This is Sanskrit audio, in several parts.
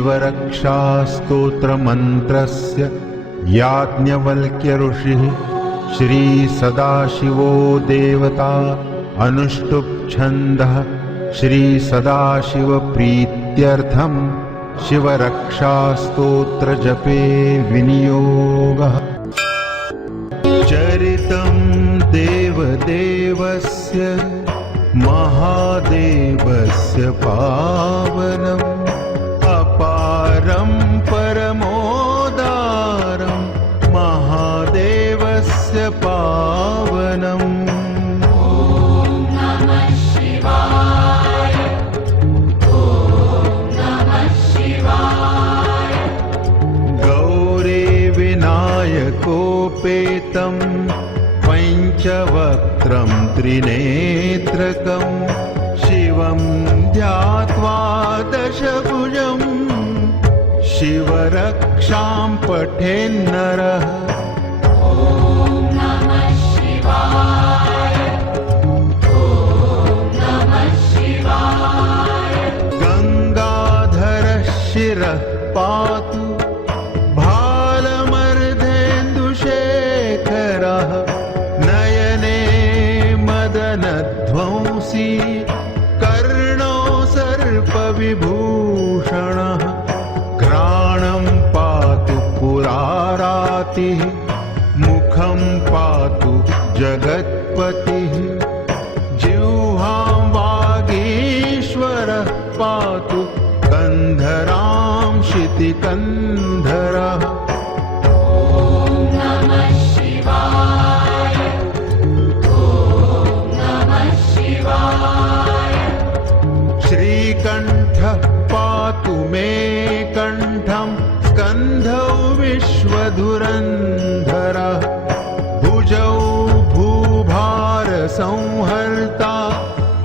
शिवरक्षास्तोत्रमन्त्रस्य याज्ञवल्क्य ऋषिः श्रीसदाशिवो देवता अनुष्टुप् छन्दः श्रीसदाशिवप्रीत्यर्थं शिवरक्षास्तोत्रजपे विनियोगः। चरितं देवदेवस्य महादेवस्य पावनम् अपारं परमोदारं महादेवस्य पावनम्। विनायकोपेतं पञ्चवक्त्रं त्रिनेत्रकं शिवं ध्यात्वा दशभुजं शिवरक्षां पठेन्नरः। गङ्गाधरः शिरः पातु नयने मदनध्वंसी कर्णो सर्पविभूषणः घ्राणं पातु पुरारातिः मुखं पातु जगत्पतिः जिह्वां वागीश्वरः पातु कन्धरां शितिकन्धरः। श्रीकण्ठः पातु मे कण्ठं स्कन्धौ विश्वधुरन्धरः भुजौ भूभारसंहर्ता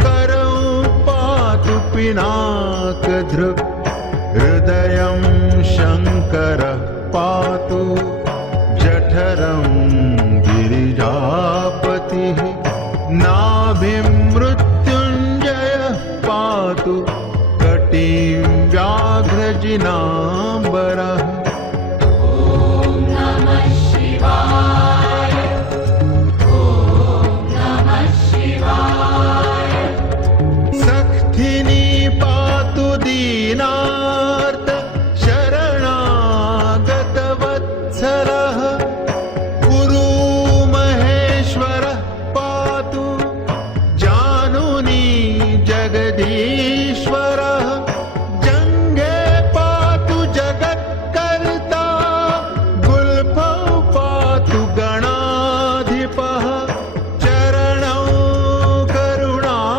करौ पातु पिनाकधृक् हृदयं शङ्करः पातु जठरं गिरिजापतिः नाभिं मृत्युञ्जयः पातु कटिं व्याघ्रजिनाम्बरः। सख्थिनी पातु दीनार्त शरणागतवत्सलः गुरु महेश्वरः पातु जानुनी जगदीश्वरः जङ्घे पातु जगत्कर्ता गुल्फौ पातु गणाधिपः चरणौ करुणासिन्धुः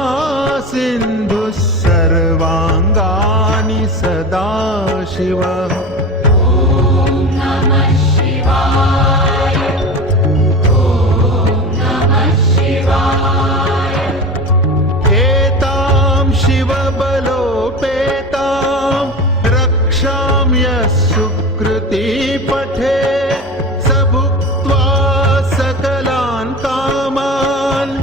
सर्वाङ्गानि सदाशिवः। शिवबलोपेतां रक्षां यः सुकृती पठे स भुक्त्वा सकलान् कामान्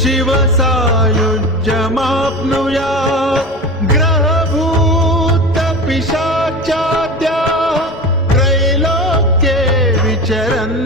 शिवसायुज्यमाप्नुयात्। ग्रहभूतपिशाचाद्याः त्रैलोक्ये विचरन्